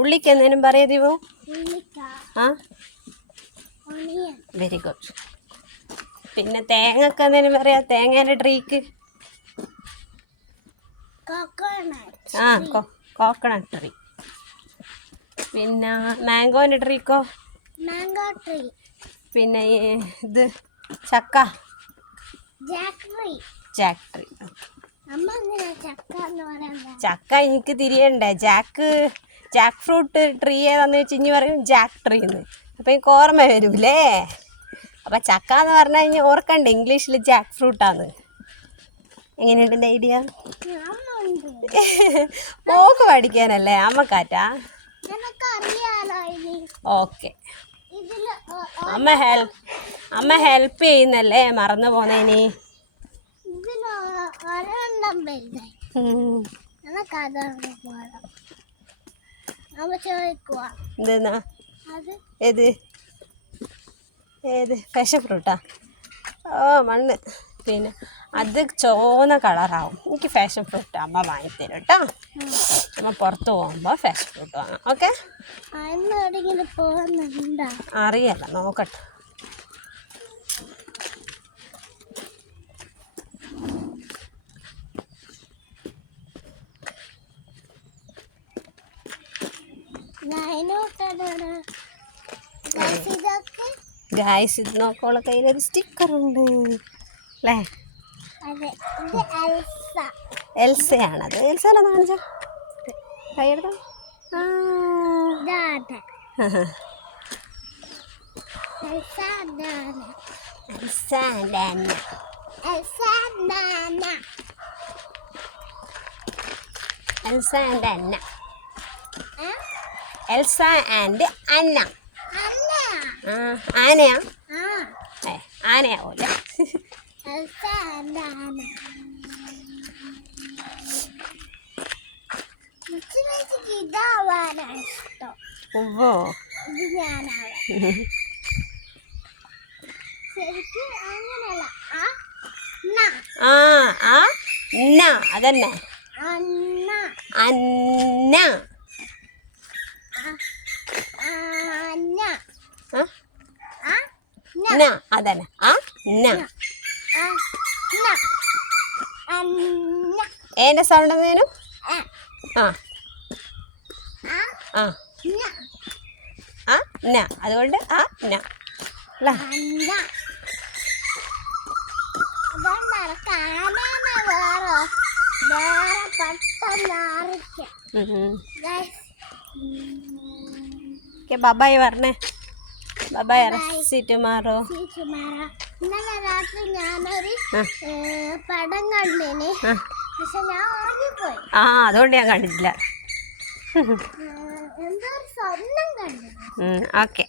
ഉള്ളിക്ക് എന്തേലും പറയാ ദീപു? ആ വെരി ഗുഡ്. പിന്നെ തേങ്ങക്ക് എന്തേലും പറയാ? തേങ്ങേൻ്റെ ട്രീക്ക് ആ കോക്കനട്ട് ട്രീ. പിന്നെ മാംഗോൻ്റെ ട്രീക്കോ? പിന്നെ ഇത് ചക്ക ജാക്ക് ട്രീ. ചക്ക എനിക്ക് തിരിയണ്ടേ. ജാക്ക് ഫ്രൂട്ട് ട്രീ ഏതാന്ന് വെച്ച് ഇനി പറയും ജാക്ക് ട്രീ എന്ന്. അപ്പം എനിക്ക് ഓർമ്മ വരൂലേ. അപ്പം ചക്ക എന്ന് പറഞ്ഞു കഴിഞ്ഞാൽ ഓർക്കണ്ടേ ഇംഗ്ലീഷിൽ ജാക്ക് ഫ്രൂട്ടാന്ന്. എങ്ങനെയുണ്ട് എൻ്റെ ഐഡിയ? മോക്ക് പഠിക്കാനല്ലേ അമ്മക്കാറ്റാ? ഓക്കെ. അമ്മ ഹെൽപ്പ് ചെയ്യുന്നല്ലേ, മറന്നു പോന്നേനി. എന്തെന്നാ? ഏത് പാഷൻ ഫ്രൂട്ടാ? ഓ മണ്ണ്. പിന്നെ അത് ചുവന്ന കളറാവും. എനിക്ക് ഫാഷൻ ഫ്രൂട്ട് അമ്മ വാങ്ങിത്തരും കേട്ടോ. അമ്മ പുറത്ത് പോകുമ്പോൾ ഫാഷൻ ഫ്രൂട്ട് വാങ്ങാം. ഓക്കെ? അറിയല്ല, നോക്കട്ടെ. ഗായ്സ് ഇത് നോക്കോളെ കയ്യിലൊരു സ്റ്റിക്കറുണ്ട് അല്ലേ? എൽസയാണത്. എൽസയാണെന്ന് കാണിച്ചോ, കൈയെടുത്തോ. എൽസ ആൻഡ് അന്ന. ആനയാ? ആനയാവൂല. ഓ അതന്നെ അന്ന. അതന്നെ ഏന്റെ സൗണ്ട് എന്തേനും? അതുകൊണ്ട് ബബായ് പറഞ്ഞേ. ബബായ് റെസിറ്റ് മാറോ. ഇന്നലെ രാത്രി ഞാനൊരു പടം കണ്ടിന്, പക്ഷെ ഞാൻ ഉറങ്ങിപ്പോയി. അതുകൊണ്ട് ഞാൻ കണ്ടിട്ടില്ല. എന്തോ ഒരു സ്വപ്നം കണ്ടു. ഓക്കെ.